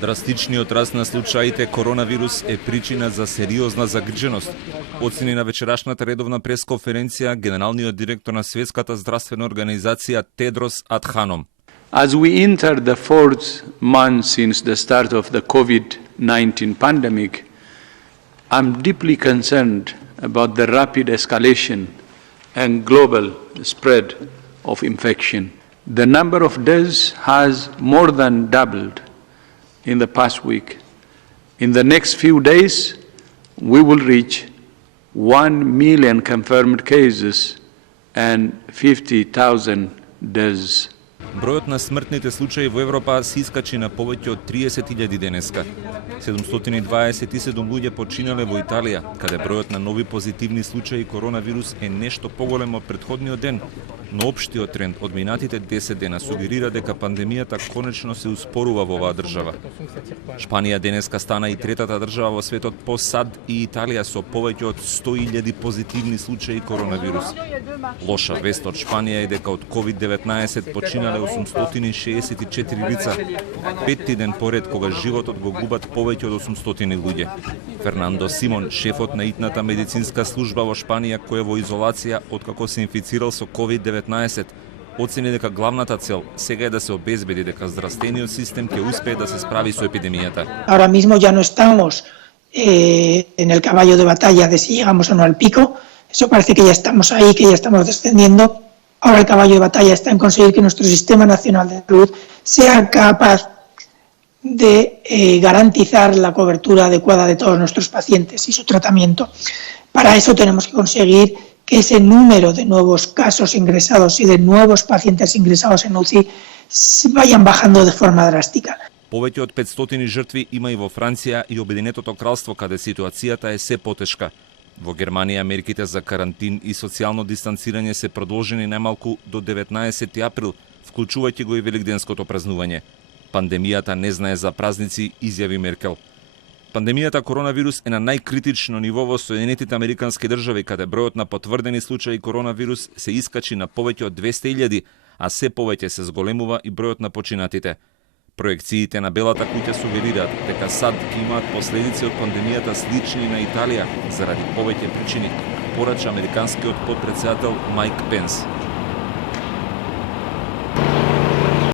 Драстичниот раст на случаите коронавирус е причина за сериозна загриженост, оцени на вечерашната редовна пресконференција генералниот директор на Светската здравствена организација Тедрос Адханом. As we enter the fourth month since the start of the COVID-19 pandemic, I'm deeply concerned about the rapid escalation and global spread of infection. The number of deaths has more than doubled in the past week. In the next few days, we will reach 1 million confirmed cases and 50,000 deaths. Бројот на смртните случаи во Европа се искачи на повеќе од 30.000 денеска. 727 луѓе починале во Италија, каде бројот на нови позитивни случаи коронавирус е нешто поголем од претходниот ден, но општиот тренд од минатите 10 дена сугерира дека пандемијата конечно се успорува во оваа држава. Шпанија денеска стана и третата држава во светот по САД и Италија со повеќе од 100.000 позитивни случаи коронавирус. Лоша вест од Шпанија е дека од COVID-19 починале 864 лица, петти ден поред кога животот го губат повеќе од 800 луѓе. Фернандо Симон, шефот на итната медицинска служба во Шпанија, кој е во изолација откако се инфицирал со COVID-19, оцени дека главната цел сега е да се обезбеди дека здравствениот систем ќе успее да се справи со епидемијата. Ahora mismo ya no estamos en el caballo de batalla de si llegamos o no al pico. Eso parece que ya estamos ahí, que ya estamos descendiendo. Ahora el caballo de batalla está en conseguir que nuestro sistema nacional de salud sea capaz de garantizar la cobertura adecuada de todos nuestros pacientes y su tratamiento. Para eso tenemos que conseguir que ese número de nuevos casos ingresados y de nuevos pacientes ingresados en UCI vayan bajando de forma drástica. Повеќе од 500 жртви има и во Франција и Обединетото кралство, каде ситуацијата е се потешка. Во Германија мерките за карантин и социјално дистанцирање се продолжени најмалку до 19 април, вклучувајќи го и великденското празнување. Пандемијата не знае за празници, изјави Меркел. Пандемијата коронавирус е на најкритично ниво во Соединетите Американски држави, каде бројот на потврдени случаи коронавирус се искачи на повеќе од 200.000, а се повеќе се зголемува и бројот на починатите. Проекциите на Белата куќа сугерираат дека САД ќе имаат последици од пандемијата слични на Италија заради повеќе причини, порача американскиот потпредседател Майк Пенс.